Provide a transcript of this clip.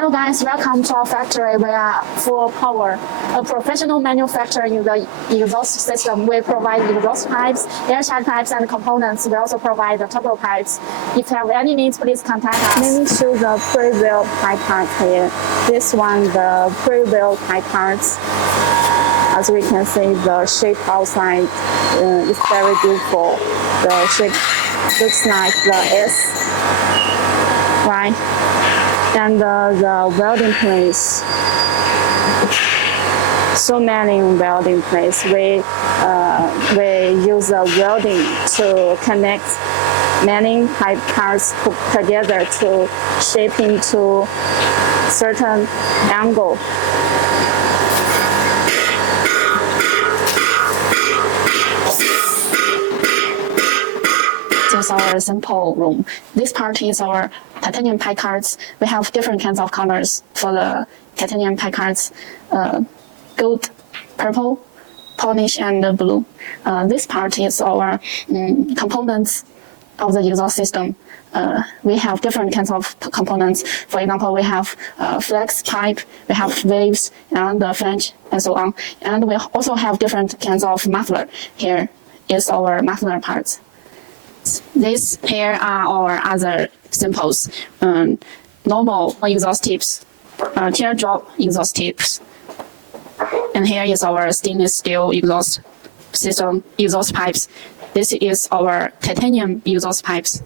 Hello guys, welcome to our factory. We are Fupower, a professional manufacturer in the exhaust system. We provide exhaust pipes, airtight pipes, and components. We also provide the turbo pipes. If you have any needs, please contact us. Let me show the pre-weld pipe parts here. This one, the pre-weld pipe parts. As we can see, the shape outside is very beautiful. The shape looks like the S, right? And the welding place, so many welding place. We use a welding to connect many pipe parts together to shape into certain angle. This is our sample room. This part is our titanium pipe cards. We have different kinds of colors for the titanium pipe cards: gold, purple, polish, and blue. This part is our components of the exhaust system. We have different kinds of components. For example, we have flex pipe, we have waves, and flange, and so on. And we also have different kinds of muffler. Here is our muffler parts. These here are our other samples. Normal exhaust tips, teardrop exhaust tips. And here is our stainless steel exhaust system, exhaust pipes. This is our titanium exhaust pipes.